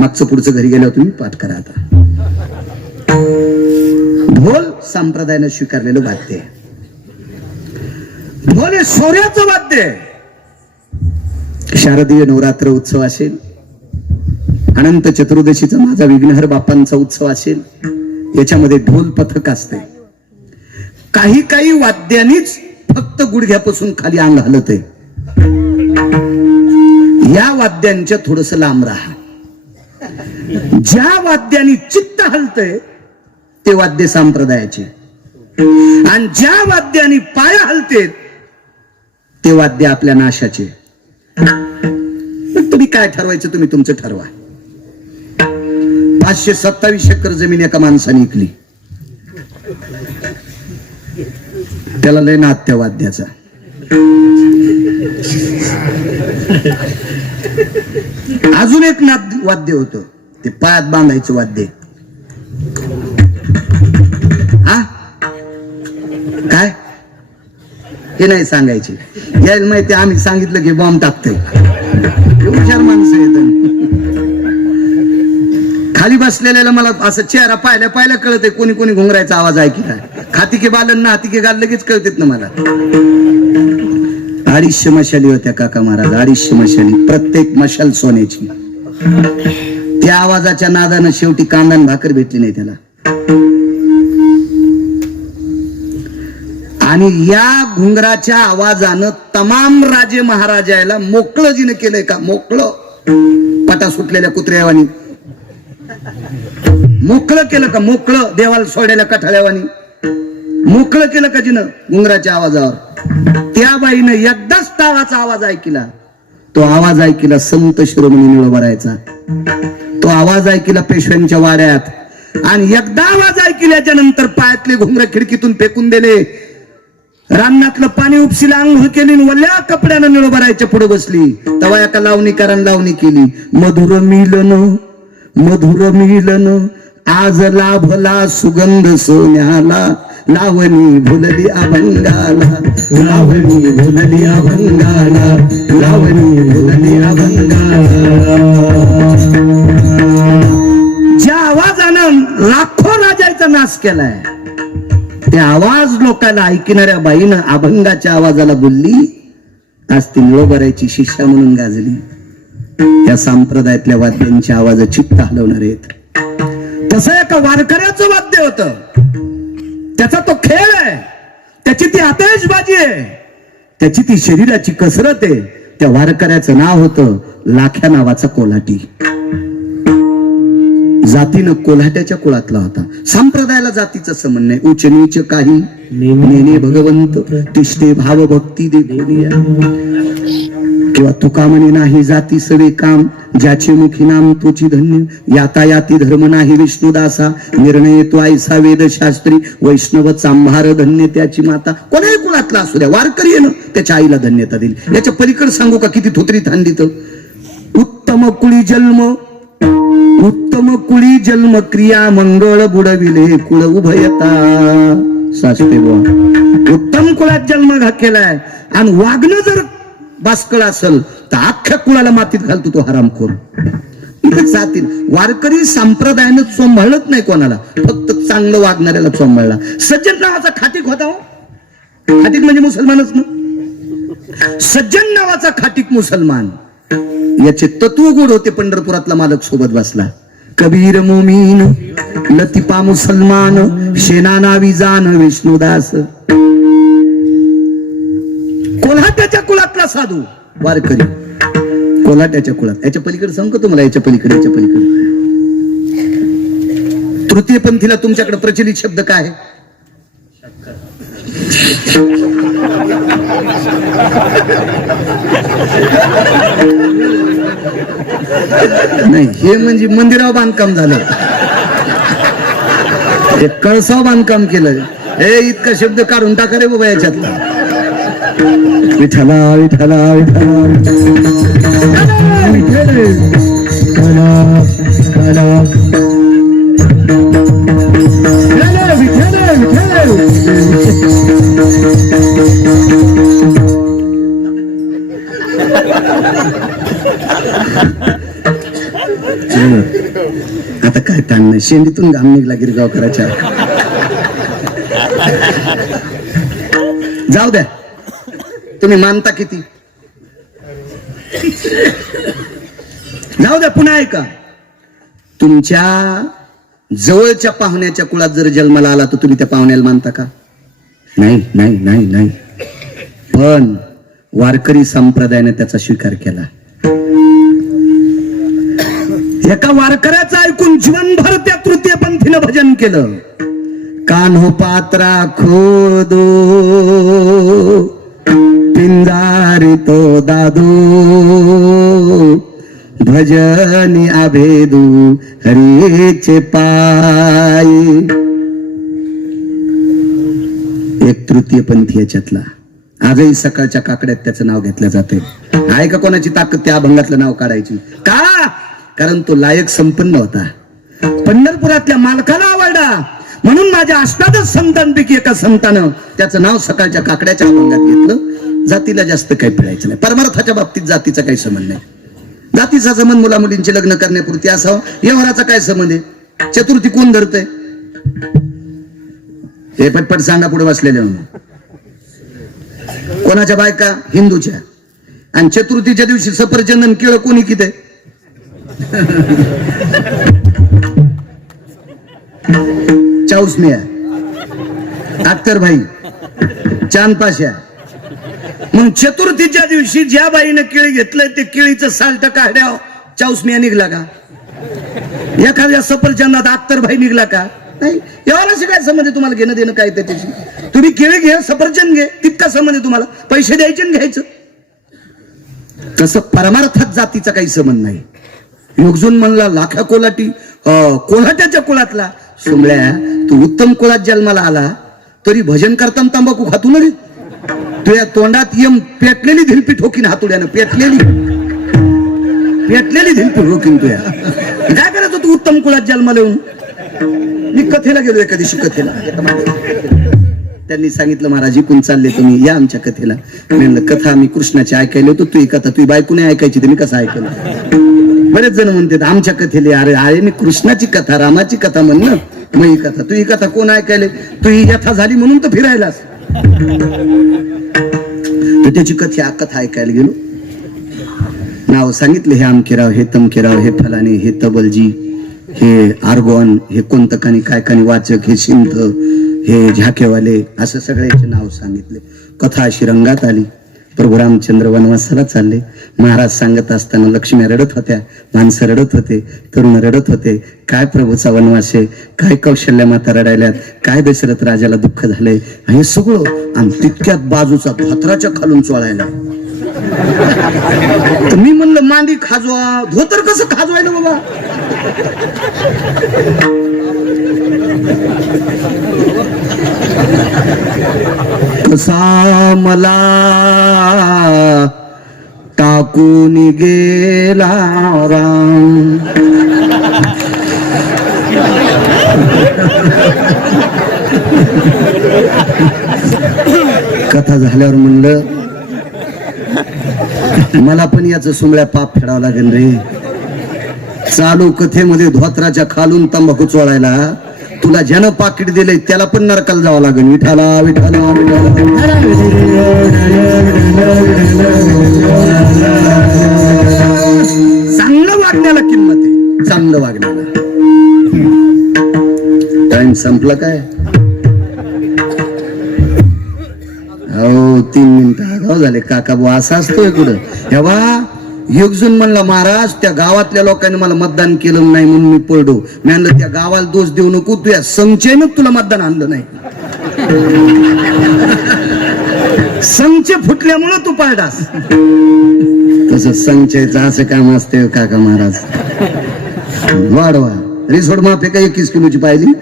मागचं पुढचं घरी गेल्यावर तुम्ही पाठ करा. आता ढोल संप्रदायानं स्वीकारलेलं वाद्य आहे. ढोल हे शौर्याचं वाद्य आहे. शारदीय नवरात्र उत्सव असेल, अनंत चतुर्दशीचा माझा विघ्नहर बाप्पांचा उत्सव असेल, याच्यामध्ये ढोल पथक असते. काही काही वाद्यांनीच फक्त गुडघ्यापासून खाली अंग हलत आहे. या वाद्यांच्या थोडस लांब राहा. ज्या वाद्यांनी चित्त हलतय ते वाद्य संप्रदायाचे, आणि ज्या वाद्यांनी पाय हलते ते वाद्य आपल्या नाशाचे. तुम्ही काय ठरवायचं तुम्ही तुमचं ठरवा. 527 एकर जमीन एका माणसाने विकली. त्याला लय नाद त्या वाद्याचा. अजून एक नाद वाद्य होतं, ते पायात बांधायचं वाद्य. हा काय हे नाही सांगायचे. यायला माहिती आम्ही सांगितलं की बॉम्ब टाकतोय. हुशार माणसं येत. खाली बसलेल्याला मला असं चेहरा पाहिल्या कळत आहे कोणी कोणी घुंगरायचा आवाज ऐकला. खाती के बालन ना हाती के गाल लगेच कळतेत ना मला. 250 मशाली होत्या काका महाराज, 250 मशाली, प्रत्येक मशाल सोन्याची. त्या आवाजाच्या नादानं शेवटी कांदान भाकर भेटली नाही त्याला. आणि या घुंगराच्या आवाजानं तमाम राजे महाराजाला मोकळं जिने केलंय का? मोकळं. पटा सुटलेल्या कुत्र्यावानी मोकळं केलं का? मोकळं. देवाला सोडलेल्या कठाळ्यावानी मोकळं केलं का जिनं घुंगराच्या आवाजावर? त्या बाईनं एकदाच टाळाचा आवाज ऐकला. तो आवाज ऐकला संत शिरोमणी निळोबारायचा. तो आवाज ऐकला पेशव्यांच्या वाड्यात. आणि एकदा आवाज ऐकल्याच्या नंतर पायातले घुंगर खिडकीतून फेकून दिले. रानातलं पाणी उपसीला, आंघोळ केली, वल्या कपड्यानं निळोबारायच्या पुढे बसली. तेव्हा एका लावणीकारानं लावणी केली. मधुर मिलन मधुर मिलन आज लाभला सुगंध सोन्याला, लावणी भुलली अभंगाला, लावणी भुलली अभंगाला, लावणी भुलली अभंगाला. ज्या आवाजानं लाखो राजाचा नाश केलाय, ते आवाज लोकांना ऐकणाऱ्या बाईनं अभंगाच्या आवाजाला बोलली. आज ती निळोबारायची शिष्या म्हणून गाजली. त्या संप्रदायातल्या वाद्यांच्या आवाज चित्त हलवणार आहेत. तसं एका वारकऱ्याचं वाद्य होतं. त्याचा तो खेळ आहे, त्याची ती आतषबाजी आहे, त्याची ती शरीराची कसरत आहे. त्या वारकऱ्याचं नाव होतं लाख्या नावाचा कोल्हाटी. जातीनं कोल्हाट्याच्या कुळातला होता. संप्रदायाला जातीचं संबंध नाही. उच्च नीच काही नेने भगवंत तिष्ठे भाव भक्ती दे किंवा तुका म्हणे नाही जाती सवे काम, ज्याचे मुखी नाम तोची धन्य. यातायाती धर्म नाही विष्णुदासा, निर्णय तो ऐसा वेदशास्त्री. वैष्णव चांभार धन्य त्याची माता. कोणाही कुळातला असू द्या, वारकरी आहे ना, त्याच्या आईला धन्यता दिली. याच्या पलीकडे सांगू का किती थोतरी थांडीत. उत्तम कुळी जन्म, उत्तम कुळी जन्म क्रिया मंगळ बुडविले कुळ उभयता. सासते बुवा, उत्तम कुळात जन्म केलाय आणि वागणं जर बास्कळ असेल तर अख्ख्या कुळाला मातीत घालतो तो हरामखोर. इथे जातील. वारकरी संप्रदायानं चोंभाळत नाही कोणाला, फक्त चांगलं वागणाऱ्याला चोंभाळला. सज्जन नावाचा खाटीक होता. खाटीक म्हणजे मुसलमानच ना. सज्जन नावाचा खाटीक मुसलमान. याचे तत्व गुड होते. पंढरपुरातला मालक सोबत बसला. कबीर मोमीन लतिपा मुसलमान, शेना नावी जान विष्णुदास. कोल्हाट्याच्या कुळातला साधू वारकरी, कोल्हाट्याच्या कुळात. याच्या पलीकडे सांगतो तुम्हाला. याच्या पलीकडे तृतीय पंथीला तुमच्याकडे प्रचलित शब्द काय आहे? नाही, हे म्हणजे मंदिरावर बांधकाम झालं, हे कळसाव बांधकाम केलं. हे इतका शब्द काढून टाका रे बाबा याच्यातला. विठला विठला विठला आता काय ताण नाही, शेंडीतून घाम निघला गिरगावकराच्या. जाऊ द्या, तुम्ही मानता किती, जाऊ द्या. पुन्हा ऐका, तुमच्या जवळच्या पाहुण्याच्या कुळात जर जन्माला आला तर तुम्ही त्या पाहुण्याला मानता का? नाही नाही नाही नाही. पण वारकरी संप्रदायाने त्याचा स्वीकार केला. एका वारकऱ्याचं ऐकून जीवनभर त्या तृतीयपंथीनं भजन केलं. कान्हो पात्रा खोदो पिंजारी तो दादू भजनी आभेदू हरीचे पाय. एक तृतीयपंथी याच्यातला आजही सकाळच्या काकड्यात त्याचं नाव घेतलं जाते. आहे का कोणाची ताकद त्या अभंगातलं नाव काढायची? का? कारण तो लायक संपन्न होता. पंढरपुरातल्या मालकाला आवडला म्हणून माझ्या अष्टादश संतांपैकी एका संतानं त्याचं नाव सकाळच्या काकड्याच्या अभंगात घेतलं. जातीला जास्त काही पिळायचं नाही. परमार्थाच्या बाबतीत जातीचा काही संबंध नाही. जातीचा संबंध मुला मुलींचे लग्न करण्यापुरती असावं, व्यवहाराचा काय संबंध आहे? चतुर्थी कोण धरतय? हे पटपट सांगा पुढे बसलेले. कोणाच्या बायका? हिंदूच्या. आणि चतुर्थीच्या दिवशी सफरचंदन केळ कोणी किती? चौसमिया, अख्तर भाई, चांदपाशा. मग चतुर्थीच्या दिवशी ज्या बाईनं केळी घेतलंय ते केळीचं साल्ट काढ्या चौसमिया निघला का? एखाद्या सफरचंदात अख्तर भाई निघला का? नाही. एवढाशी काय संबंध आहे? तुम्हाला घेणं देणं काय त्याच्याशी? तुम्ही केळी घे, सफरचंद घे, तितका संबंध आहे तुम्हाला. पैसे द्यायचे आणि घ्यायचं. तसं परमार्थात जातीचा काही संबंध नाही. युगजून म्हणला लाखा कोलाटी कोल्हाट्याच्या कुळातला सुमळ्या, तू उत्तम कुळात जन्माला आला तरी भजन करताना तंबाखू खातू न रे. तुझ्या तोंडात यम पेटलेली धिलपी ठोकीन हातोड्यानं. पेटलेली धिलपी ठोकीन तुया. काय करायचं तू उत्तम कुळात जन्माला येऊन? मी कथेला गेलो एका दिवशी. कथेला त्यांनी सांगितलं, महाराज इकून चालले तुम्ही, या आमच्या कथेला. म्हणलं कथा मी कृष्णाची ऐकायला होतो, तू कथा तुझी बायको नाही ऐकायची, तुम्ही कसं ऐकलं? बरेच जण म्हणतात आमच्या कथेला. अरे अरे मी कृष्णाची कथा, रामाची कथा म्हणणं, मग ही कथा, तू ही कथा कोण ऐकायले? तू ही यथा झाली म्हणून तर फिरायलास. तर त्याची कथा ऐकायला गेलो. नाव सांगितले, हे आमकेराव, हे तमकेराव, हे फलाने, हे तबलजी, हे आर्गोन, हे कोणतकानी काय कानी वाचक, हे शिंथ, हे झाकेवाले, असं सगळ्याचे नाव सांगितले. कथा अशी रंगात आली. प्रभू रामचंद्र वनवासाला चालले. महाराज सांगत असताना लक्ष्मी रडत होत्या, माणसं रडत होते, तरुण रडत होते. काय प्रभूचा वनवास आहे, काय कौशल्य माता रडायल्यात, काय दशरथ राजाला दुःख झालंय, हे सगळं. आणि तितक्यात बाजूचा धोत्राच्या खालून चोळायला. मी म्हणलं मांडी खाजवा, धोतर कसं खाजवायला बाबा? कसा मला टाकून गेला राम. कथा झाल्यावर म्हणलं मला पण याचं सुमळ्या पाप फेडावं लागेल रे. चालू कथेमध्ये धोत्राच्या खालून तंबाखू चोळायला तुला ज्यानं पाकिट दिलंय त्याला पण नरकाला जावं लागेल. विठाला विठाला चांगलं वागण्याला किंमत आहे, चांगलं वागण्याला. टाइम संपला काय? हो 3 मिनिटं आगाव झाले. काका बुवा असा असतोय कुठं? हेवा युगजून म्हणला, महाराज त्या गावातल्या लोकांनी मला मतदान केलं नाही म्हणून मी पडलो. मी म्हणलं त्या गावाला दोष देऊ नको, तुझ्या संचयनं तुला मतदान आणलं नाही. संचय फुटल्यामुळं तू पाळडास. तसं संचयचं असं काम असते काका महाराज. वाढवा रिसोड माफे का 21 किलोची पाहिली.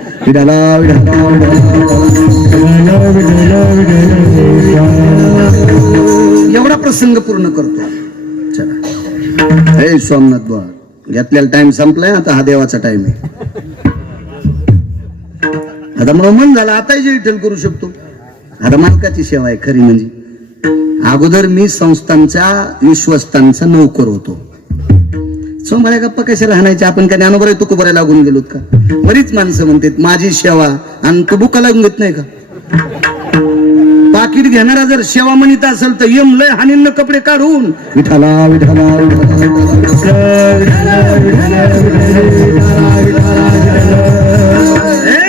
एवढा प्रसंग पूर्ण करतो. चला हे सोमनाथ बुवा, घेतलेला टाइम संपलाय. आता हा देवाचा टाइम आहे. आता मग मन झाला, आता जे विठ्ठल करू शकतो. आता मालकाची सेवा आहे खरी. म्हणजे अगोदर मी संस्थांचा विश्वस्तांचा नोकर होतो. सोमवाऱ्या गप्पा कशाला हाणायच्या, आपण काय ज्ञानोबरा तुकोबऱ्या लागून गेलोत का? बरीच माणसं म्हणतात माझी सेवा आणि तू बुका लागून घेत नाही का? पाकिट घेणारा जर सेवा म्हणत असेल तर यम लय हानीन कपडे काढून विठाला विठाला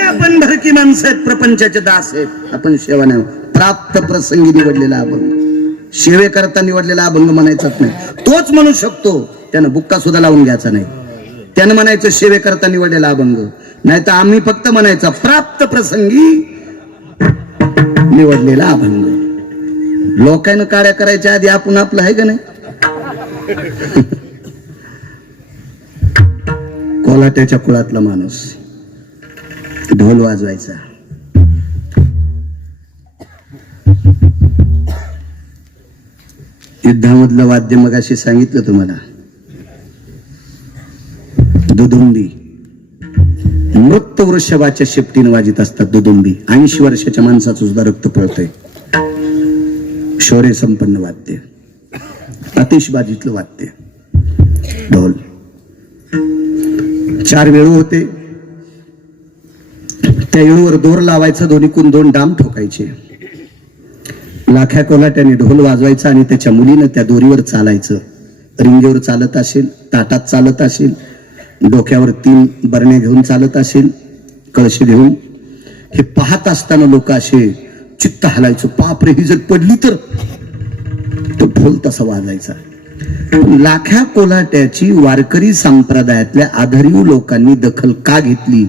आपण भरकी माणसं आहेत, प्रपंचाचे दास आहेत. आपण सेवा नाही, प्राप्त प्रसंगी निवडलेला अभंग, सेवे करता निवडलेला अभंग म्हणायचाच नाही. तोच म्हणू शकतो, त्यानं बुक्का सुद्धा लावून घ्यायचा नाही. त्यानं म्हणायचं सेवे करता निवडलेला अभंग, नाही तर आम्ही फक्त म्हणायचा प्राप्त प्रसंगी निवडलेला अभंग. लोकांना काड्या करायच्या आधी आपण आपलं आहे का नाही? कोल्हाट्याच्या कुळातला माणूस ढोल वाजवायचा. युद्धामधलं वाद्य मगाशी सांगितलं तुम्हाला, दुदुंबी. मृत वृषभाच्या शेपटीने वाजित असतात दुदुंबी. 80 वर्षाच्या माणसाचं सुद्धा रक्त पळतंय. शौर्य संपन्न वाद्य, आतिषबाजीतलं वाद्य ढोल. 4 वेळू होते, त्या वेळूवर दोर लावायचं, दोन्हीकून 2 डाम ठोकायचे. लाख्या कोल्हाट्याने ढोल वाजवायचा आणि त्याच्या मुलीनं त्या दोरीवर चालायचं. रिंगेवर चालत असेल, ताटात चालत असेल, डोक्यावर 3 बरण्या घेऊन चालत असेल, कळशी घेऊन. हे पाहत असताना लोक असे चित्त हलायचं, बाप रे ही जर पडली तर. तो ढोल तसा वाजायचा. लाख्या कोल्हाट्याची वारकरी संप्रदायातल्या आधारीव लोकांनी दखल का घेतली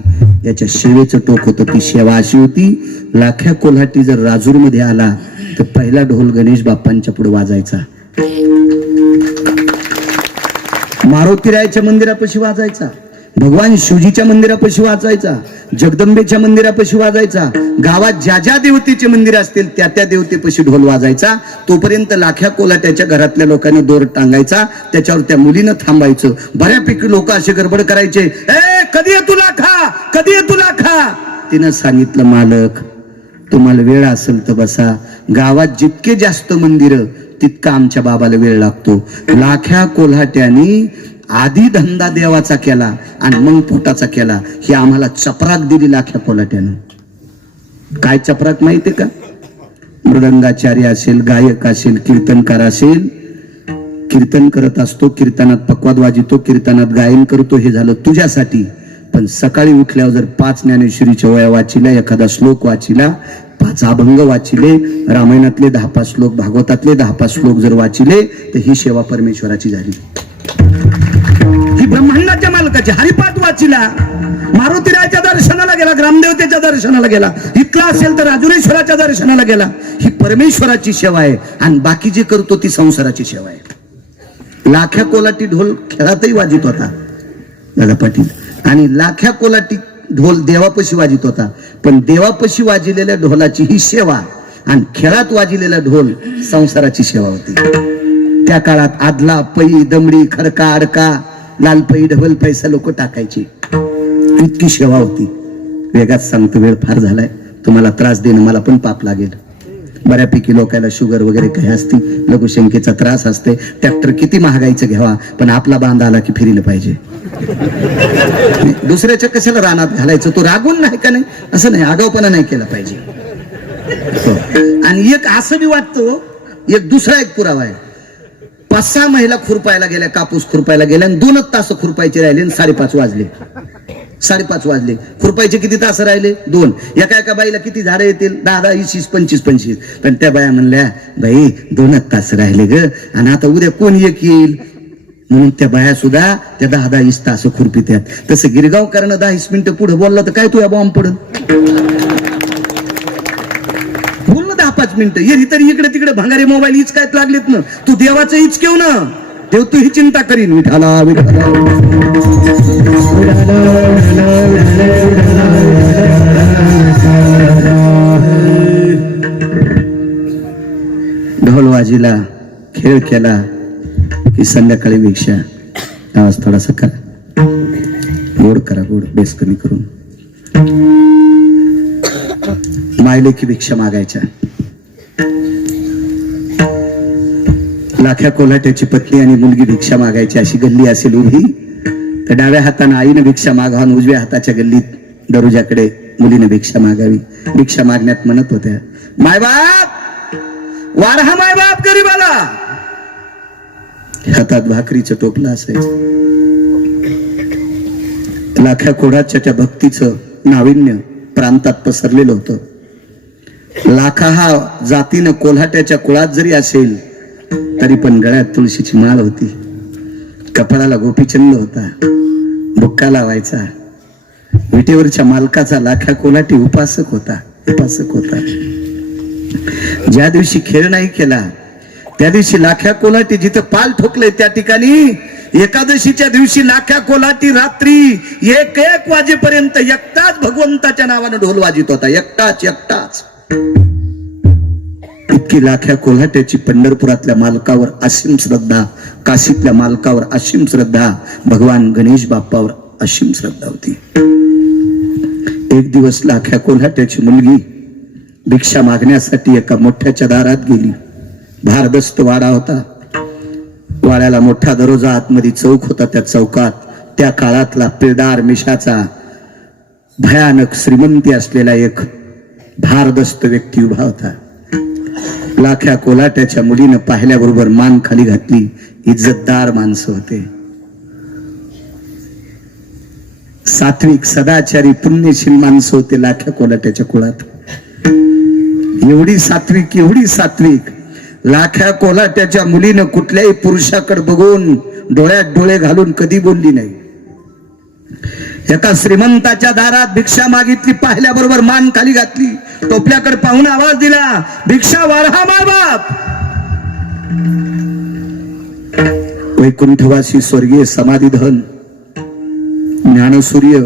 याच्या सेवेचं टोक होतं. ती सेवा अशी होती, लाख्या कोल्हाटी जर राजूर मध्ये आला तर पहिला ढोल गणेश बाप्पांच्या पुढे वाजायचा. मारुतीरायाच्या मंदिरापाशी वाजायचा, भगवान शिवजीच्या मंदिरापाशी वाजायचा, जगदंबेच्या मंदिरापाशी वाजायचा. गावात ज्या ज्या देवतेचे मंदिर असतील त्या त्या देवतेपाशी ढोल वाजायचा. तोपर्यंत लाख्या कोल्हाट्याच्या घरातल्या लोकांनी दोर टांगायचा, त्याच्यावर त्या मुलीनं थांबायचं. बऱ्यापैकी लोक असे गडबड करायचे, ए कधी आहे तुला खा, कधी आहे तुला खा. तिनं सांगितलं, मालक तुम्हाला वेळ असेल तर बसा. गावात जितके जास्त मंदिरं तितका आमच्या बाबाला वेळ लागतो. लाख्या कोल्हाट्यानी आधी धंदा देवाचा केला आणि मग पोटाचा केला. ही आम्हाला चपराक दिली लाख्या कोल्हाट्यानं. काय चपराक माहितीये का? मृदंगाचार्य असेल, गायक असेल, कीर्तनकार असेल, कीर्तन करत असतो, कीर्तनात पक्वाद वाजितो, कीर्तनात गायन करतो, हे झालं तुझ्यासाठी. पण सकाळी उठल्यावर जर 5 ज्ञानेश्वरीच्या वया वाचिला, एखादा श्लोक वाचिला, 5 अभंग वाचिले, रामायणातले 10-5 श्लोक, भागवतातले 10-5 श्लोक जर वाचिले तर ही सेवा परमेश्वराची झाली. ही ब्रह्मांडाच्या मालकाची. हरिपाठ वाचिला, मारुतीरायाच्या दर्शनाला गेला, ग्रामदेवतेच्या दर्शनाला गेला, इथला असेल तर राजुरेश्वराच्या दर्शनाला गेला. ही परमेश्वराची सेवा आहे आणि बाकी जे करतो ती संसाराची सेवा आहे. लाख्या कोल्हाटी ढोल खेळातही वाजित होता दादा पाटील, आणि लाख्या कोल्हाटी ढोल देवापशी वाजित होता. पण देवापशी वाजिलेल्या ढोलाची ही सेवा आणि खेळात वाजिलेला ढोल संसाराची सेवा होती. त्या काळात आदला, पै, दमडी, खडका, अडका, लालपई, ढबल पैसा लोक टाकायची. इतकी सेवा होती. वेगात सांगतो, वेळ फार झालाय, तुम्हाला त्रास देणं मला पण पाप लागेल. बऱ्यापैकी लोकांना शुगर वगैरे काही असते, लघुशंकेचा त्रास असते. ट्रॅक्टर किती महागाईचं घ्यावा, पण आपला बांध आला की फिरलं पाहिजे. दुसऱ्याच्या कशाला रानात घालायचं, तो रागून नाही का नाही, असं नाही, आगाऊपणा नाही केला पाहिजे. आणि एक असं बी वाटतो, एक दुसरा एक पुरावा आहे. 5-6 महिला खुरपायला गेल्या, कापूस खुरपायला गेल्या, आणि 2 तास खुरपायचे राहिले, 5:30 वाजले. 5:30 वाजले. खुरपायचे किती तास राहिले? 2. एका बाईला किती झाडं येतील? 10, 20, 25. पण त्या बाया म्हणल्या, बाई 2 तास राहिले ग, आणि आता उद्या कोण एक येईल, म्हणून त्या बाया सुद्धा त्या 10-20 तास खुरपित्यात. तसं गिरगावकरांना 10 मिनिटं पुढे बोलला तर काय तुझ्या बॉम्ब पडल? बोल ना 10-5 मिनिटं. ये तरी इकडे तिकडे भंगारे मोबाईल इचकायत लागलेत ना. तू देवाचं इचकेव ना, देव तू ही चिंता करीन. विठाला विठाला ढोल वाजीला, खेळ केला की संध्याकाळी भिक्षा. आवाज थोडासा करा, गोड करा, गोड, बेस कमी करून. मायले की भिक्षा मागायच्या. लाख्या कोल्हाट्याची पत्नी आणि मुलगी भिक्षा मागायची. अशी गल्ली असेल उभी, डाव्या हाताने आईनं भिक्षा मागावून उजव्या हाताच्या गल्लीत दरोजाकडे मुलीने भिक्षा मागावी. भिक्षा मागण्यात म्हणत होत्या, मायबाप वाढा, मायबाप गरीबाला. हातात भाकरीचं टोपलं असायचं. लाख्या कोडाच्या त्या भक्तीचं नाविन्य प्रांतात पसरलेलं होतं. लाखा हा जातीनं कोल्हाट्याच्या कुळात जरी असेल तरी पण गळ्यात तुळशीची माळ होती, कपाळाला गोपीचंद होता, बुक्का लावायचा. विटेवरच्या मालकाचा लाख्या कोल्हाटी उपासक होता. ज्या दिवशी खेळ नाही केला त्या दिवशी लाख्या कोल्हाटी जिथं पाल ठोकले त्या ठिकाणी एकादशीच्या दिवशी लाख्या कोल्हाटी रात्री 1 वाजेपर्यंत एकटाच भगवंताच्या नावानं ढोल वाजित होता. एकटाच. इतकी लाख्या कोल्हाट्याची पंढरपुरातल्या मालकावर असीम श्रद्धा, काशीतल्या मालकावर असीम श्रद्धा, भगवान गणेश बाप्पावर असीम श्रद्धा होती. एक दिवस लाख्या कोल्हाट्याची मुलगी भिक्षा मागण्यासाठी एका मोठ्याच्या दारात गेली. भारदस्त वाडा होता. वाड्याला मोठा दरोजा, आतमध्ये चौक होता. त्या चौकात त्या काळातला पिळदार मिशाचा भयानक श्रीमंती असलेला एक भारदस्त व्यक्ती उभा होता. लाख्या कोल्हाट्याच्या मुलीनं पाहिल्याबरोबर मान खाली घातली. इज्जतदार माणसं होते, सात्विक सदाचारी पुण्यशील माणसं होते लाख्या कोल्हाट्याच्या कुळात. एवढी सात्विक लाख्या कोल्हाट्याच्या मुलीनं कुठल्याही पुरुषाकडे बघून डोळ्यात डोळे घालून कधी बोलली नाही. एका श्रीमंताच्या दारात भिक्षा मागितली, पाहिल्याबरोबर मान खाली घातली, टोपल्याकडे पाहून आवाज दिला, भिक्षा वाढा मायबाप. वैकुंठवासी स्वर्गीय समाधीधन ज्ञानसूर्य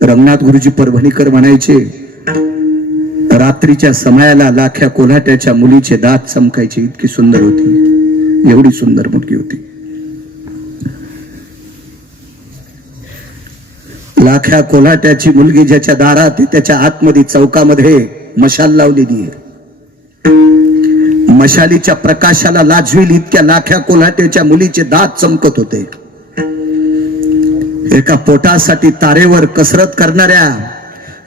रंगनाथ गुरुजी परभणीकर म्हणायचे, रात्रीच्या समयाला लाख्या कोल्हाट्याच्या मुलीचे दात चमकायचे. इतकी सुंदर होती, एवढी सुंदर मुलगी होती. लाख्या कोल्हाट्याची मुलगी ज्याच्या दारात त्याच्या आतमध्ये चौकामध्ये मशाल लावलेली आहे. मशालीच्या प्रकाशाला लाजवील इतक्या लाख्या कोल्हाट्याच्या मुलीचे दात चमकत होते. एका पोटासाठी तारेवर कसरत करणाऱ्या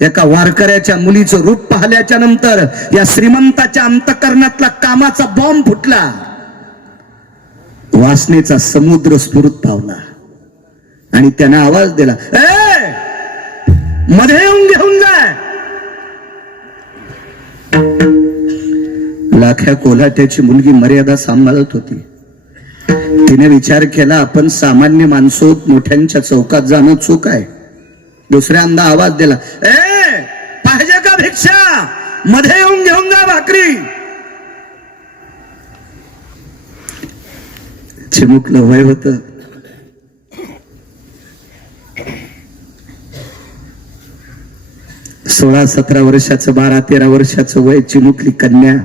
एका वारकऱ्याच्या मुलीचं रूप पाहिल्याच्या नंतर या श्रीमंताच्या अंतःकरणातला कामाचा बॉम्ब फुटला. वासनेचा समुद्र स्फुरत पावला आणि त्यानं आवाज दिला, मध्ये येऊन घेऊन जाय. लाख्या कोल्हाट्याची मुलगी मर्यादा सांभाळत होती. तिने विचार केला, आपण सामान्य माणसं मोठ्यांच्या चौकात जाणं चूक आहे. दुसऱ्यांदा आवाज दिला, पाहिजे का भिक्षा, मध्ये येऊन घेऊन जा भाकरी. चिमुकलं वय होत. सोळा 17 वर्षाचं, 12 13 वर्षाचं वय चिमुकली कन्या.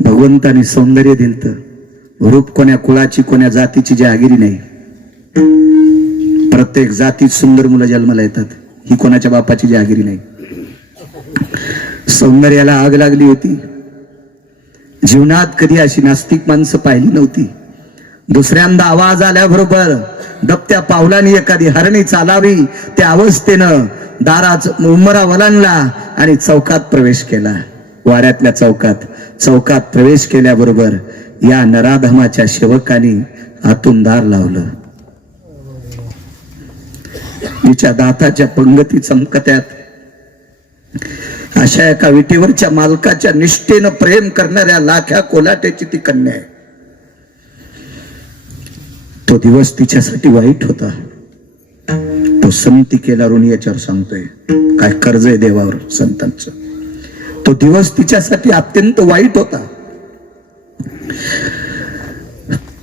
भगवंताने सौंदर्य दिलत. रूप कोण्या कुळाची कोण्या जातीची जहागिरी नाही. प्रत्येक जातीत सुंदर मुलं जन्माला येतात, ही कोणाच्या बापाची जहागिरी नाही. सौंदर्याला आग लागली होती. जीवनात कधी अशी नास्तिक माणसं पाहिली नव्हती. दुसऱ्यांदा आवाज आल्याबरोबर दबत्या पावलांनी एखादी हरणी चालावी त्या अवस्थेनं दाराच उंबरा वलांडला आणि चौकात प्रवेश केला. वाड्यातल्या चौकात प्रवेश केल्याबरोबर या नराधमाच्या सेवकांनी आतून दार लावलं. तिच्या दाताच्या पंगती चमकत्यात. अशा एका विटेवरच्या मालकाच्या निष्ठेनं प्रेम करणाऱ्या लाख्या कोल्हाट्याची ती कन्या आहे. तो दिवस तिच्यासाठी वाईट होता. तो संती केला ऋणी याच्यावर सांगतोय, काय कर्ज आहे देवावर संतांचं. तो दिवस तिच्यासाठी अत्यंत वाईट होता.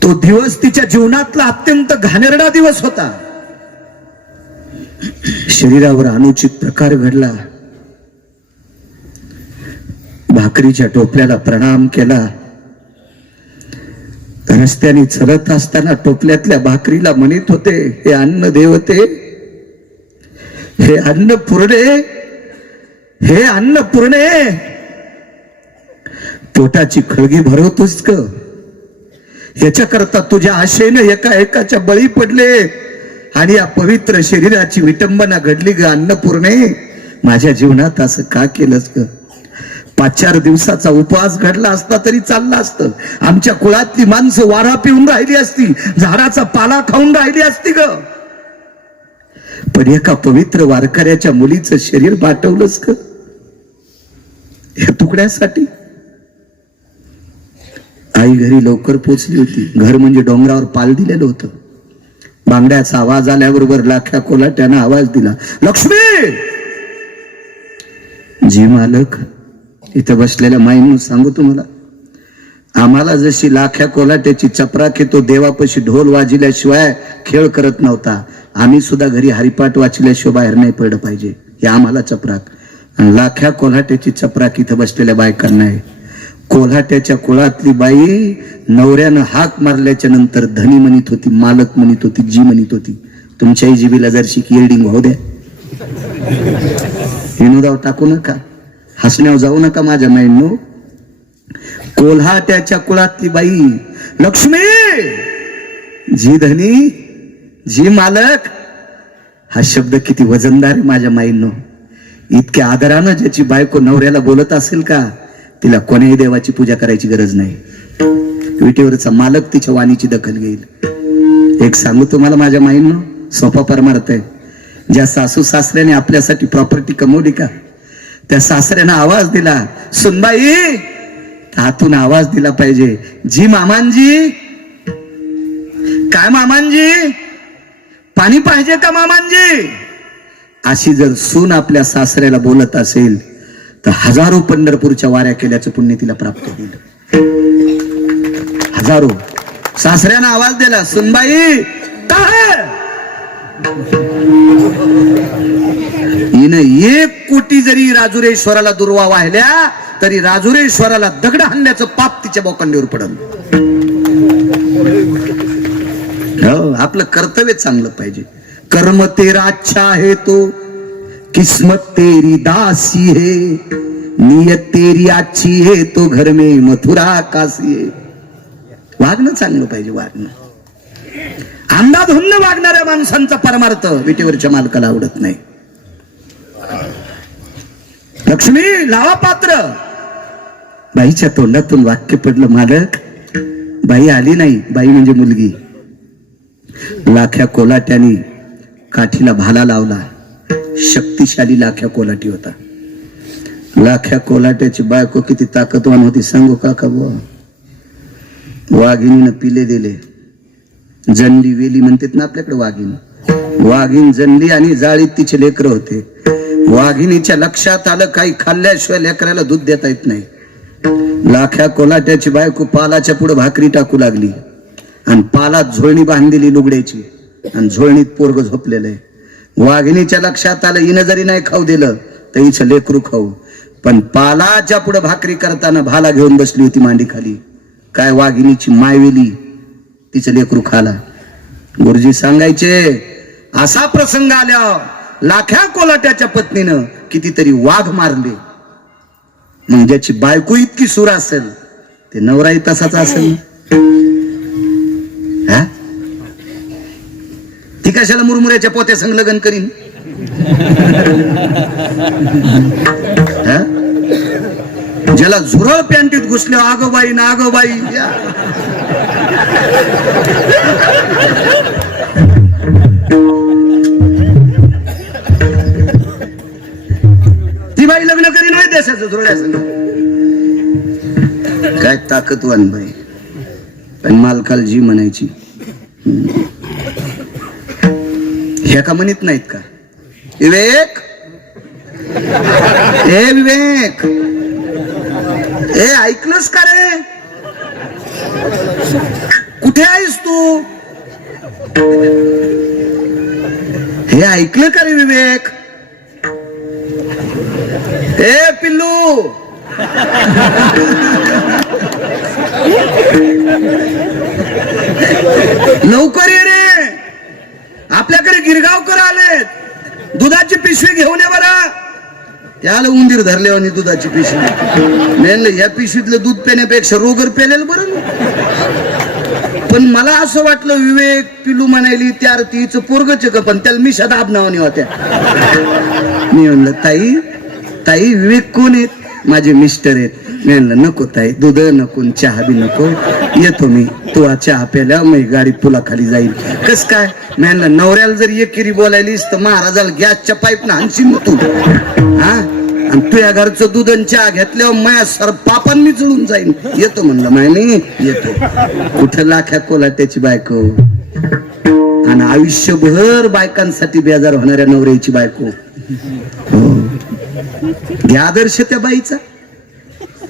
तो दिवस तिच्या जीवनातला अत्यंत घाणेरडा दिवस होता. शरीरावर अनुचित प्रकार घडला. भाकरीच्या टोपल्याला प्रणाम केला. रस्त्याने चलत असताना टोपल्यातल्या भाकरीला म्हणत होते, हे अन्न देवते, हे अन्न पुरणे, हे अन्न पुरणे. पोटाची खळगी भरवतोस क, याच्याकरता तुझ्या आशेने एका एकाच्या बळी पडले. आणि या पवित्र शरीराची विटंबना घडली ग अन्नपूर्णे. माझ्या जीवनात असं का केलंस ग? 5-4 दिवसाचा उपवास घडला असता तरी चालला असतं. आमच्या कुळातली माणसं वारा पिऊन राहिली असती, झाडाचा पाला खाऊन राहिली असती ग. पण एका पवित्र वारकऱ्याच्या मुलीचं शरीर पाठवलंस ग या तुकड्यासाठी. आई घरी लवकर पोचली होती. घर म्हणजे डोंगरावर पाल दिलेलं होतं. बांगड्याचा आवाज आल्याबरोबर लाख्या कोलाट्यानं आवाज दिला, लक्ष्मी. जी मालक. इथं बसलेल्या माईंनो सांगू तुम्हाला, आम्हाला जशी लाख्या कोलाट्याची चपराक तो देवापाशी ढोल वाजिल्याशिवाय खेळ करत नव्हता, आम्ही सुद्धा घरी हरिपाठ वाचल्याशिवाय बाहेर नाही पडलं पाहिजे, हे आम्हाला चपराक. आणि लाख्या कोल्हाट्याची चपराक इथं बसलेल्या बायकांना आहे. कोल्हाट्याच्या कुळातली बाई नवऱ्यानं हाक मारल्याच्या नंतर धनी म्हणत होती, मालक म्हणत होती, जी म्हणत होती. तुमच्याही जीबीला जरशी किरडिंग होऊ द्या, विनोदाव टाकू नका, हसण्यावर जाऊ नका माझ्या माईंनो. कोल्हाट्याच्या कुळातली बाई लक्ष्मी, जी धनी, जी मालक, हा शब्द किती वजनदार आहे माझ्या माईंनो. इतक्या आदरानं ज्याची बायको नवऱ्याला बोलत असेल का, तिला कोण्याही देवाची पूजा करायची गरज नाही. विटेवरचा मालक तिच्या वाणीची दखल घेईल. एक सांगू तुम्हाला माझ्या माईंनो, सोपा परमार्थ आहे. ज्या सासू सासऱ्याने आपल्यासाठी प्रॉपर्टी कमवली का, त्या सासऱ्यानं आवाज दिला, सुनबाई, हातून आवाज दिला पाहिजे, जी मामांजी. काय मामांजी, पाणी पाहिजे का मामांजी. अशी जर सून आपल्या सासऱ्याला बोलत असेल तर हजारो पंढरपूरच्या वाऱ्या केल्याचं पुण्य तिला प्राप्त होईल. हजारो. सासऱ्यानं आवाज दिला, सुनबाई काय. हिनं 1 कोटी जरी राजुरेश्वराला दुर्वा वाहिल्या तरी राजुरेश्वराला दगड हाणल्याचं पाप तिच्या बोकांडीवर पडल. हो, आपलं कर्तव्य चांगलं पाहिजे. कर्म तेरा अच्छा है तो किस्मत तेरी दासी है, नियत तेरी अच्छी है तो घर में मथुरा काशी है. वागणं चांगलं पाहिजे, वागणं. अंधाधुंद वागणाऱ्या माणसांचा परमार्थ विटेवरच्या मालकाला आवडत नाही. लक्ष्मी लावा पात्र. बाईच्या तोंडातून वाक्य पडलं, मालक. बाई आली नाही, बाई म्हणजे मुलगी. लाख्या कोलाट्याने काठीला भाला लावला. शक्तिशाली लाख्या कोलाटी होता. लाख्या कोलाट्याची बायको किती ताकदवान होती सांगू काका बुवा. वाघिणीनं पिले दिले, जनली वेली म्हणतात ना आपल्याकडे वाघीण. वाघीण जनली आणि जाळीत तिचे लेकर होते. वाघिणीच्या लक्षात आलं काही खाल्ल्याशिवाय लेकराला दूध देता येत नाही. लाख्या कोलाट्याची बायको पालाच्या पुढे भाकरी टाकू लागली आणि पालात झोळणी बांधलेली लुगड्याची आणि झोळणीत पोरग झोपलेलं आहे. वाघिणीच्या लक्षात आलं, हिनं जरी नाही खाऊ दिलं तर हिचं लेकरू खाऊ. पण पालाच्या पुढे भाकरी करताना भाला घेऊन बसली होती मांडी खाली. काय वाघिणीची मायवेली, तिचं लेकरू खाला. गुरुजी सांगायचे, असा प्रसंग आल्या लाख्या कोलाट्याच्या पत्नीनं कितीतरी वाघ मारले. मग ज्याची बायको इतकी सूर असेल ते नवराही तसाच असेल. हा, ती कशाला मुरमुऱ्याच्या पोत्या संग लग्न करीन. ज्याला झुरळ पॅन्टीत घुसले, आगोबाई ना आगोबाई. ती बाई लग्न करीन नाही देशाचं झुरळ्या संग. काय ताकदवान बाई. पण मालकाला जी म्हणायची. हे का म्हणत नाहीत का, विवेक, ए विवेक, ए ऐकलंस का रे, कुठे आहेस तू. हे ऐकलं का रे विवेक. ए पिल्लू, लवकर ये रे, आपल्याकडे गिरगावकर आलेत, दुधाची पिशवी घेऊन ये बरं. त्याला उंदीर धरले आणि दुधाची पिशवी. या पिशवीतलं दूध पेण्यापेक्षा रोगर पेलेल बरं. पण मला असं वाटलं विवेक पिलू म्हणाली त्या तिचं पोरगच का, पण त्याला मिशा दाब नावाने होत्या. मी म्हणलं ताई ताई विवेक कोण आहेत? माझे मिस्टर आहेत. मी म्हणलं नको ताई, दूध नको, चहा बी नको, येतो मी. तू चहा प्यायला मी गाडी तुला खाली जाईल. कस काय? मी म्हणलं नवऱ्याला जर एकेरी बोलायलीस तर महाराजाला गॅसच्या पाईप ना आणशील तू. हा, आणि तुझ्या घरचं दूध आणि चहा घेतल्यावर माझ्या सर पापन मी जुळून जाईन. येतो म्हणलं मायनी येतो. कुठं लाख्या कोलाट्याची बायको आणि आयुष्यभर बायकांसाठी बेजार होणाऱ्या नवऱ्याची बायको. घ्या आदर्श त्या बाईचा.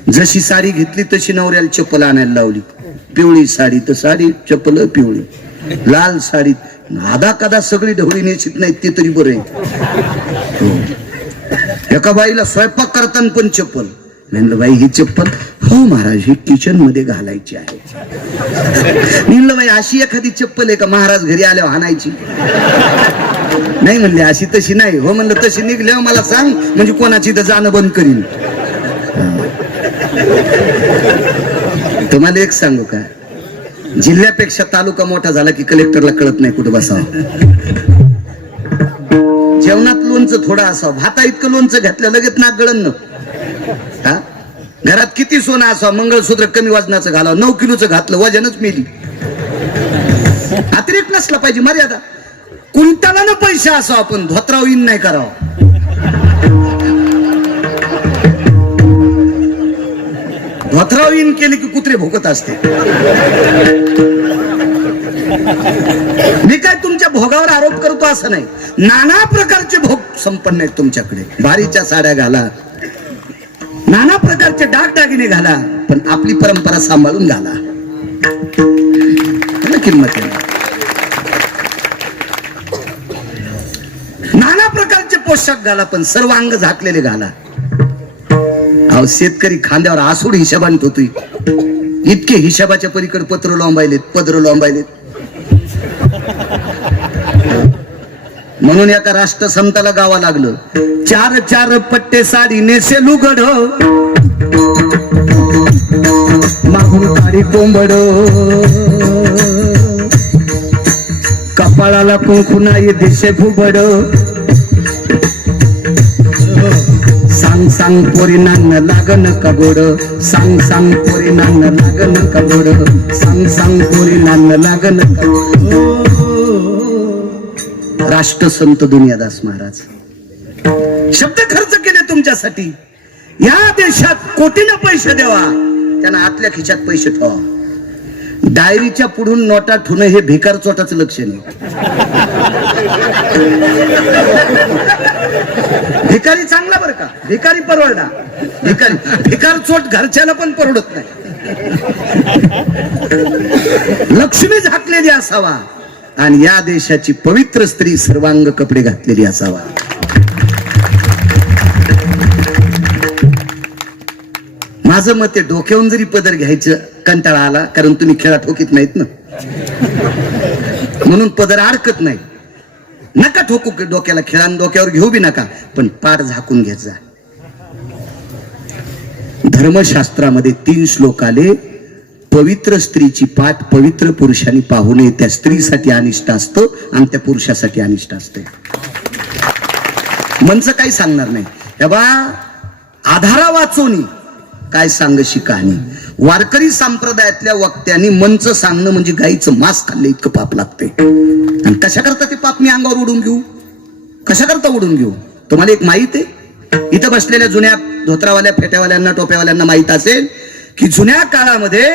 जशी साडी घेतली तशी नवऱ्याला चप्पल आणायला लावली. पिवळी साडी तर साडी, चप्पल पिवळी. लाल साडी आधा कदा सगळी ढवळी नेशीत नाही ते तरी बरं आहे. एका बाईला स्वयंपाक करताना पण चप्पल. म्हणलं बाई ही चप्पल? हो महाराज ही किचन मध्ये घालायची आहे. म्हणलं बाई अशी एखादी चप्पल आहे का महाराज घरी आल्यावर हाणायची? नाही म्हणले अशी तशी नाही. हो म्हणलं तशी निघल्यावर मला सांग, म्हणजे कोणाची तर जाणं बंद करीन. तुम्हाला एक सांगू का, जिल्ह्यापेक्षा तालुका मोठा झाला की कलेक्टरला कळत नाही कुठं बसावं. जेवणात लोणचं थोडं असावं, भाता इतकं लोणचं घेतलं लगेच नाक गळण. हा, घरात किती सोनं असावं, मंगळसूत्र कमी वजनाचं घालावं, 9 किलोचं घातलं वजनच मेली. अतिरिक्त नसला पाहिजे मर्यादा. कुंटाला न पैसे असावं, आपण धोत्राव इन नाही करावं. धोत्राव इन केले की कुत्रे भोकत असते. मी काय तुमच्या भोगावर आरोप करतो असं नाही. नाना प्रकारचे भोग संपन्न आहेत तुमच्याकडे. भारीच्या साड्या घाला, नाना प्रकारचे दागदागिने घाला, पण आपली परंपरा सांभाळून घाला. किंमत आहे. नाना प्रकारचे पोशाख घाला, पण सर्व अंग झाकलेले घाला. अहो शेतकरी खांद्यावर आसूड हिशोबाने होतोय. इतके हिशोबाच्या पलीकडे पत्र लोंबायलेत, पदर लोंबायलेत. म्हणून एका राष्ट्रसंताला गावा लागलं, 4 पट्टे साडी नेसे लुगड, मागून काळी कोंबड, कपाळाला कुंकू नाही दिसे भुबड, सांग सांग पोरी नांन लागन का गोड, सांग सांग पोरी नांन लागन का गोड, सांग सांग पोरी नांन लागन का गोड. राष्ट्रसंत दुनियादास महाराज शब्द खर्च केले तुमच्यासाठी. या देशात कोटीनं पैसे देवा, त्यांना आतल्या खिशात पैसे ठेवा. डायरीच्या पुढून नोटा ठेवणं हे भिकार चोटाचं लक्षण आहे. भिकारी चांगला बरं का, भिकारी परवडला. भिकार चोट घरच्याला पण परवडत नाही. लक्ष्मी झाकलेली असावा आणि या देशाची पवित्र स्त्री सर्वांग कपडे घातलेली असावा. माझं मत आहे, डोक्यावरून जरी पदर घ्यायचं कंटाळा आला, कारण तुम्ही खेळा ठोकीत नाहीत ना, म्हणून पदर अडकत नाही. नका ठोकू डोक्याला, खेळा डोक्यावर घेऊ बी नका, पण पाठ झाकून घेत जा. धर्मशास्त्रामध्ये 3 श्लोक आले. पवित्र स्त्रीची पाठ पवित्र पुरुषांनी पाहू नये. त्या स्त्रीसाठी अनिष्ट असतं आणि त्या पुरुषासाठी अनिष्ट असते. मनचं काही सांगणार नाही. हे बा आधारा वाचोनी काय सांगशी कहाणी. वारकरी संप्रदायातल्या वक्त्यांनी मनचं सांगणं म्हणजे गाईचं मांस खाल्लं इतकं पाप लागते. आणि कशा करता ते पाप मी अंगावर उडून घेऊ? कशा करता उडून घेऊ? तुम्हाला एक माहित आहे, इथं बसलेल्या जुन्या धोत्रावाल्या, फेट्यावाल्यांना, टोप्यावाल्यांना माहित असेल की जुन्या काळामध्ये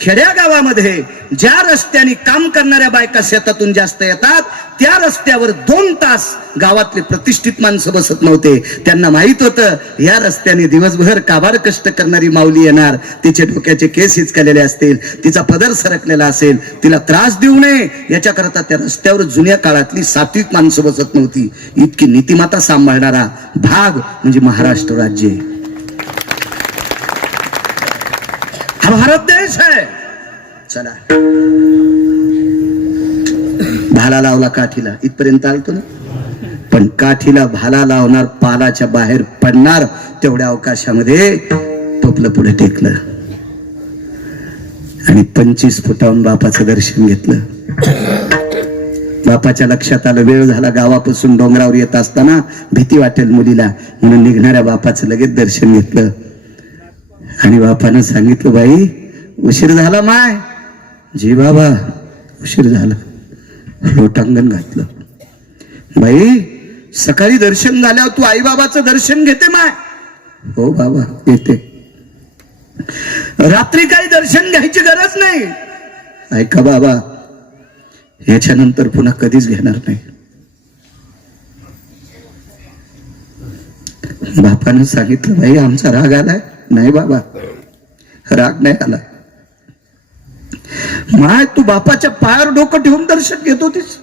खेड्या गावामध्ये ज्या रस्त्याने काम करणाऱ्या बायका शेतातून जास्त येतात, त्या रस्त्यावर 2 तास गावातले प्रतिष्ठित माणसं बसत नव्हते. त्यांना माहित होतं या रस्त्याने दिवसभर काबाड कष्ट करणारी माऊली येणार, तिचे डोक्याचे केस हिचकलेले असतील, तिचा पदर सरकलेला असेल, तिला त्रास देऊ नये याच्याकरता त्या रस्त्यावर जुन्या काळातली सात्विक माणसं बसत नव्हती. इतकी नीतिमत्ता सांभाळणारा भाग म्हणजे महाराष्ट्र राज्य आहे. हा भारत देश आहे. चला, भाला लावला काठीला, इथपर्यंत आलतो ना. पण काठीला भाला लावणार, पालाच्या बाहेर पडणार तेवढ्या अवकाशामध्ये पपलं पुढे टेकलं. आणि 25 फुटाहून बापाचं दर्शन घेतलं. बापाच्या लक्षात आलं वेळ झाला, गावापासून डोंगरावर येत असताना भीती वाटेल मुलीला, म्हणून निघणाऱ्या बापाचं लगेच दर्शन घेतलं. आणि बापानं सांगितलं, बाई उशीर झाला माय. जी बाबा उशीर झाला. लोटांगण घातलं. बाई सकाळी दर्शन झाल्यावर तू आई बाबाचं दर्शन घेते माय. हो बाबा घेते. रात्री काही दर्शन घ्यायची गरज नाही. ऐका बाबा, याच्यानंतर पुन्हा कधीच घेणार नाही. बापानं सांगितलं, बाई आमचा राग आलाय. नाही बाबा राग नाही आला. माय तू बापाच्या पायावर डोकं ठेवून दर्शन घेत होतीस.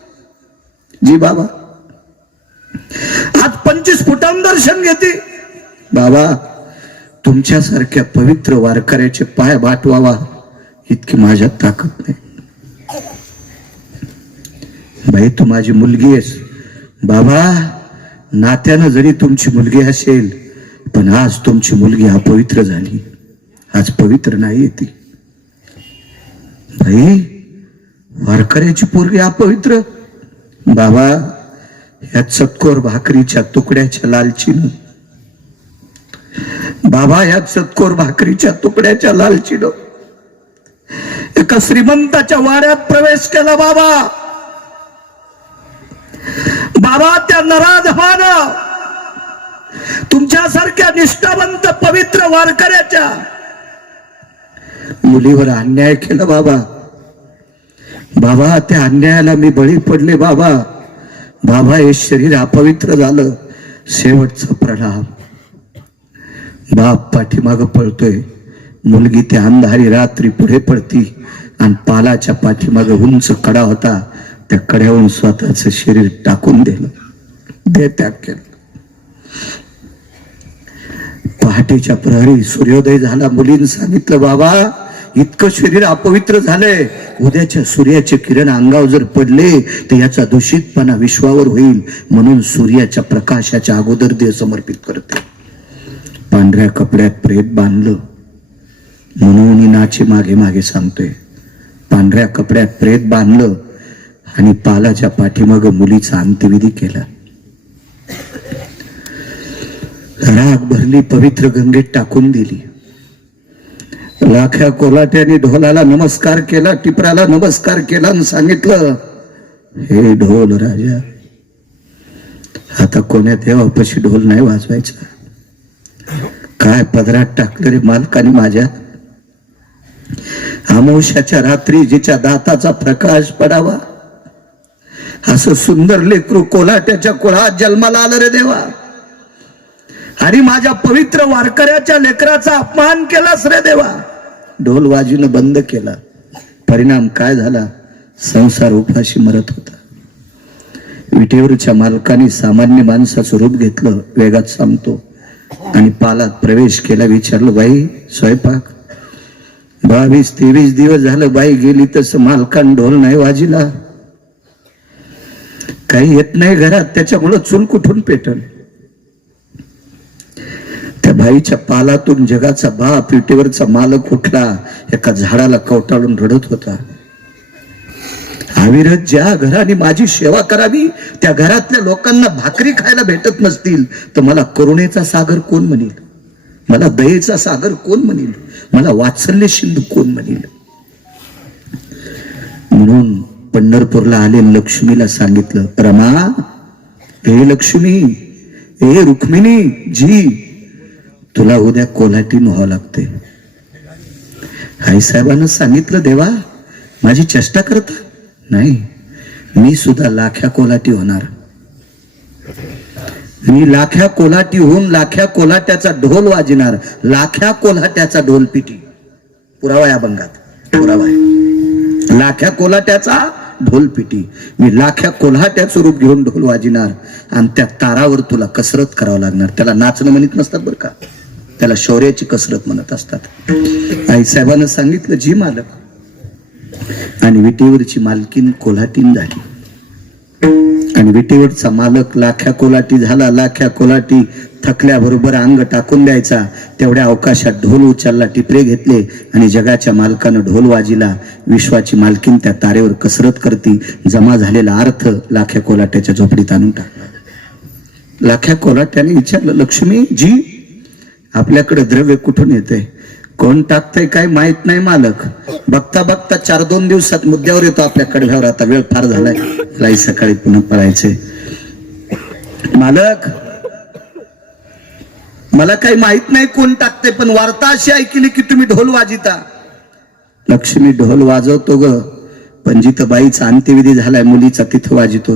जी बाबा. आज 25 फुटांवर दर्शन घेते. बाबा तुमच्यासारख्या पवित्र वारकऱ्याचे पाय बाटवावा इतकी माझ्यात ताकद नाही. बाई तू माझी मुलगी आहेस. बाबा नात्यानं जरी तुमची मुलगी असेल, पण आज तुमची मुलगी अपवित्र झाली. आज पवित्र नाही ती. बाई वारकऱ्याची पोरगी अपवित्र. बाबा या चतकोर भाकरीच्या तुकड्याच्या लालचीनं, बाबा या चतकोर भाकरीच्या तुकड्याच्या लालचीनं एका श्रीमंताच्या वाड्यात प्रवेश केला. बाबा बाबा त्या नराधमानं तुमच्यासारख्या निष्ठावंत पवित्र वारकऱ्याच्या मुलीवर अन्याय केला. बाबा बाबा त्या अन्यायाला मी बळी पडले. बाबा बाबा हे शरीर अपवित्र झालं. शेवटचा प्रणाम. बाप पाठीमाग पळतोय, मुलगी त्या अंधारी रात्री पुढे पडती आणि पालाच्या पाठीमाग उंच कडा होता, त्या कड्यावरून स्वतःच शरीर टाकून दिलं, देहत्याग केलं. पहाटेच्या प्रहरी सूर्योदय झाला. मुलीने सांगितलं, बाबा इतकं शरीर अपवित्र झालंय, उद्याच्या सूर्याचे किरण अंगावर जर पडले तर याचा दूषितपणा विश्वावर होईल, म्हणून सूर्याच्या प्रकाशाच्या अगोदर देह समर्पित करते. पांढऱ्या कपड्यात प्रेत बांधलं, म्हणून नाचे मागे मागे सांगतोय. पांढऱ्या कपड्यात प्रेत बांधलं आणि पालाच्या पाठीमाग मुलीचा अंत्यविधी केला. राग भरली, पवित्र गंगेत टाकून दिली. लाख्या कोलाट्याने ढोलाला नमस्कार केला, टिपराला नमस्कार केला आणि सांगितलं, हे ढोल राजा, आता कोण्या देवापाशी ढोल नाही वाजवायचा. काय पदरात टाकलं रे मालकाने माझ्या. अमावस्याच्या रात्री जिच्या दाताचा प्रकाश पडावा असं सुंदर लेकरू कोलाट्याच्या कुळात जन्माला आलं रे देवा, आणि माझ्या पवित्र वारकऱ्याच्या लेकराचा अपमान केलास रे देवा. ढोल वाजवणं बंद केला. परिणाम काय झाला? संसार उपाशी मरत होता. विटेवरच्या मालकाने सामान्य माणसाचं रूप घेतलं, वेगात सांगतो, आणि पालात प्रवेश केला. विचारलं, बाई स्वयंपाक? 22-23 दिवस झालं बाई गेली, तसं मालकान ढोल नाही वाजिला. काही येत नाही घरात, त्याच्यामुळं चूल कुठून पेटल. त्या बाईच्या पालातून जगाचा बाप, विटेवरचा मालक उठला, एका झाडाला कवटाळून रडत होता. अविरत ज्या घराने माझी सेवा करावी त्या घरातल्या लोकांना भाकरी खायला भेटत नसतील तर मला करुणेचा सागर कोण म्हणेल? मला दयेचा सागर कोण म्हणेल? मला वात्सल्य सिंधू कोण म्हणेल? म्हणून पंढरपूरला आले लक्ष्मीला सांगितलं, रमा, हे लक्ष्मी, हे रुक्मिणी जी, तुला उद्या कोल्हाटीन व्हावं लागते. आईसाहेबांना सांगितलं, देवा माझी चेष्टा करता? नाही, मी सुद्धा लाख्या कोल्हाटी होणार. मी लाख्या कोल्हाटी होऊन लाख्या कोल्हाट्याचा ढोल वाजणार. लाख्या कोल्हाट्याचा ढोल पिटी. पुरावा या अभंगात, पुरावा आहे. लाख्या कोल्हाट्याचा ढोल पिटी. मी लाख्या कोल्हाट्याचं रूप घेऊन ढोल वाजणार आणि त्या तारावर तुला कसरत करावं लागणार. त्याला नाचणं म्हणत नसतात बरं का, त्याला शौर्याची कसरत म्हणत असतात. आईसाहेबांना सांगितलं, जी मालक. आणि विटेवरची मालकीन कोल्हाटीन झाली. आणि विटेवरचा मालक लाख्या कोलाटी झाला. लाख्या कोलाटी थकल्याबरोबर अंग टाकून द्यायचा. तेवढ्या अवकाशात ढोल उचलला, टिपरे घेतले आणि जगाच्या मालकानं ढोल वाजिला. विश्वाची मालकीन त्या तारेवर कसरत करती. जमा झालेला अर्थ लाख्या कोलाट्याच्या झोपडीत आणून टाकला. लाख्या कोलाट्याने विचारलं, लक्ष्मी जी, आपल्याकडे द्रव्य कुठून येते? कोण टाकतंय काय माहित नाही मालक. बघता बघता 4-2 दिवसात मुद्द्यावर येतो आपल्याकडे. घ्यावर आता वेळ फार झालाय, लाई सकाळी पुन्हा पळायचे. मालक, मला काही माहित नाही कोण टाकते, पण वार्ता अशी ऐकली की तुम्ही ढोल वाजिता. लक्ष्मी, ढोल वाजवतो ग, पण जिथं बाईचा अंत्यविधी झालाय मुलीचा तिथं वाजितो.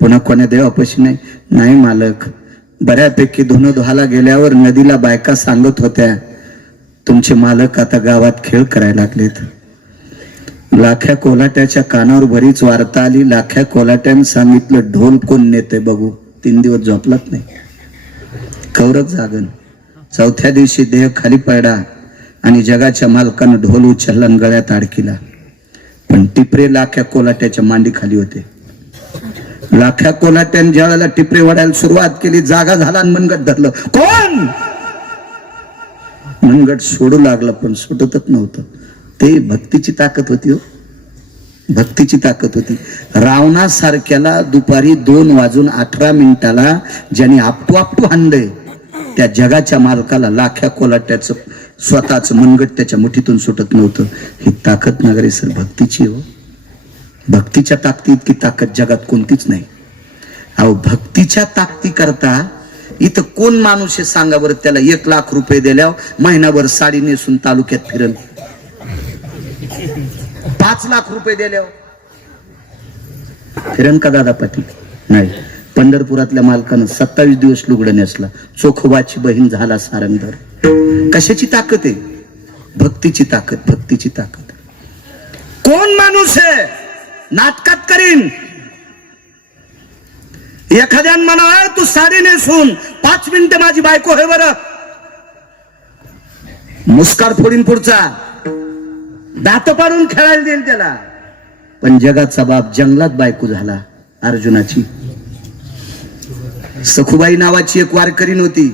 पुन्हा कोण्या देवापाशी नाही. नाही मालक, बऱ्यापैकी धुणं धुवायला गेल्यावर नदीला बायका सांगत होत्या, तुमचे मालक आता गावात खेळ करायला लागलेत. लाख्या कोलाट्याच्या कानावर बरीच वार्ता आली. लाख्या कोलाट्यानं सांगितलं, ढोल कोण नेते बघू. 3 दिवस झोपलाच नाही, कवरच जागन. 4थ्या दिवशी देह खाली पडला आणि जगाच्या मालकानं ढोल उचलला आणि गळ्यात अडकिला. पण टिपरे लाख्या कोलाट्याच्या मांडी खाली होते. लाख्या कोलाट्याने ज्या वेळेला टिपरे वडायला सुरुवात केली, जागा झाला आणि मनगट धरलं. कोण? मनगट सोडू लागला, पण सुटतच नव्हतं. ते भक्तीची ताकद होती. हो, भक्तीची ताकद होती. रावणासारख्याला दुपारी 2:18 ज्यांनी आपटू आपटू हाणलंय, त्या जगाच्या मालकाला लाख्या कोलाट्याचं स्वतःच मनगट त्याच्या मुठीतून सुटत नव्हतं. ही ताकद नगरे सर भक्तीची. हो, भक्तीच्या ताकदी इतकी ताकद जगात कोणतीच नाही. अहो, भक्तीच्या ताकदी करता इथं कोण माणूस आहे सांगा बरं, त्याला 1 लाख रुपये दिल्यावर महिनाभर साडी नेसून तालुक्यात फिरल? 5 लाख रुपये दिल्यावर फिरण का दादा पाटील? नाही. पंढरपुरातल्या मालकानं 27 दिवस लुगडं नेसला. चोखोबाची बहीण झाला सारंगधर. कशाची ताकद आहे? भक्तीची ताकद. भक्तीची ताकद. कोण माणूस आहे नाटकात करीन? एखाद्यान म्हणा, तू साडी नेसून 5 मिनिटं माझी बायको आहे बरं, मुस्कार फोडीन पुढचा, दात पाडून खेळायला देईल त्याला. पण जगाचा बाप जंगलात बायको झाला अर्जुनाची. सखुबाई नावाची एक वारकरी होती.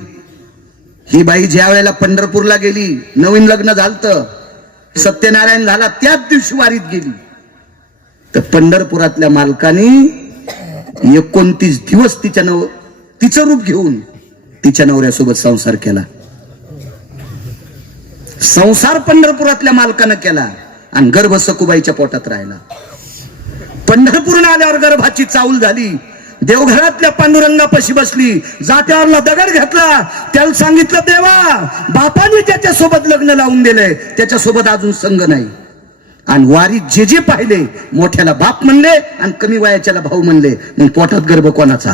ही बाई ज्या वेळेला पंढरपूरला गेली, नवीन लग्न झालं, सत्यनारायण झाला, त्याच दिवशी वारीत गेली. तर पंढरपुरातल्या मालकाने 29 दिवस तिचं रूप घेऊन तिच्या नवऱ्यासोबत संसार केला. संसार पंढरपुरातल्या मालकानं केला आणि गर्भ सखुबाईच्या पोटात राहिला. पंढरपूरून आल्यावर गर्भाची चाऊल झाली. देवघरातल्या पांडुरंगापाशी बसली. जात्यावरला दगड घेतला. त्याला सांगितलं, देवा, बापाने त्याच्यासोबत लग्न लावून दिलंय, त्याच्यासोबत अजून संग नाही. आणि वारीत जे जे पाहिले, मोठ्याला बाप म्हणले आणि कमी वयाच्याला भाऊ म्हणले. मग पोटात गर्भ कोणाचा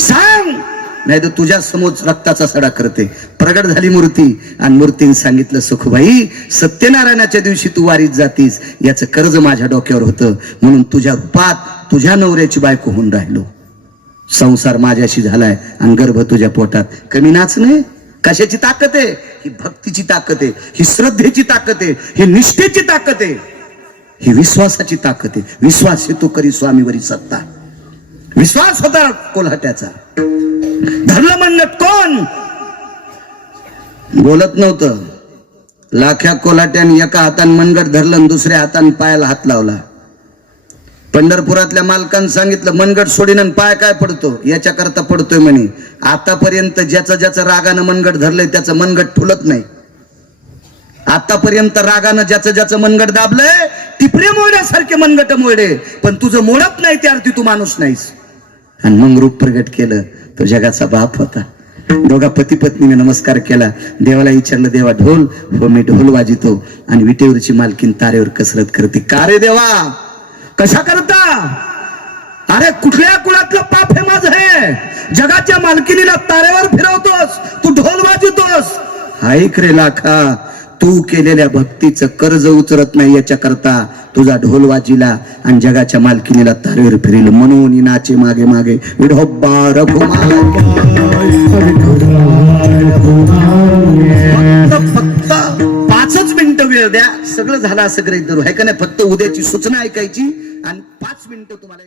सांग? नाही तर तुझ्या समोर रक्ताचा सडा करते. प्रगट झाली मूर्ती आणि मूर्तीने सांगितलं, सखुबाई, सत्यनारायणाच्या दिवशी तू वारीत जातीस, याचं कर्ज माझ्या डोक्यावर होतं, म्हणून तुझ्या रूपात तुझ्या नवऱ्याची बायको होऊन राहिलो. संसार माझ्याशी झालाय आणि गर्भ तुझ्या पोटात. कमी नाच नाही. कशाची ताकद आहे? ही भक्तीची ताकद आहे. ही श्रद्धेची ताकद आहे. ही निष्ठेची ताकद आहे. ही विश्वासाची ताकद आहे. विश्वास हेतू करी स्वामीवरी सत्ता. विश्वास होता कोल्हाट्याचा. धरलं म्हणत कोण? बोलत नव्हतं. लाख्या कोल्हाट्याने एका हाताने मनगट धरलं आणि दुसऱ्या हाताने पायाला हात लावला. पंढरपुरातल्या मालकानं सांगितलं, मनगट सोडीन आणि पाय काय पडतो? याच्या करता पडतोय म्हणे. आतापर्यंत ज्याचं रागानं मनगट धरलंय त्याचं मनगट फुलत नाही. आतापर्यंत रागानं ज्याचं मनगट दाबलंय, टिपरे मोडण्यासारखे मनगट मोडे, पण तुझं मोडत नाही त्या अर्थी तू माणूस नाहीस. आणि मग रूप प्रगट केलं. तो जगाचा बाप होता. दोघा पती पत्नीने नमस्कार केला. देवाला विचारलं, देवा ढोल? हो, मी ढोल वाजितो. आणि विटेवरची मालकीन तारेवर कसरत करते. का रे देवा, कशा करता? अरे कुठल्या कुळातलं पाप हे माझं आहे? जगाच्या मालकिनीला तारेवर फिरवतोस, तू ढोल वाजवतोस. ऐक रे लाखा, तू केलेल्या भक्तीचं कर्ज उचलत नाही, याच्या करता तुझा ढोल वाजिला आणि जगाच्या मालकिनीला तारेवर फिरलं. म्हणून नाचे मागे मागे विढोबा रघुमाई. फक्त 5 मिनिटं वेळ सध्या सगळं झालं असं गृहीत धरू आहे का नाही, फक्त उद्याची सूचना ऐकायची आणि 5 मिनिटं तुम्हाला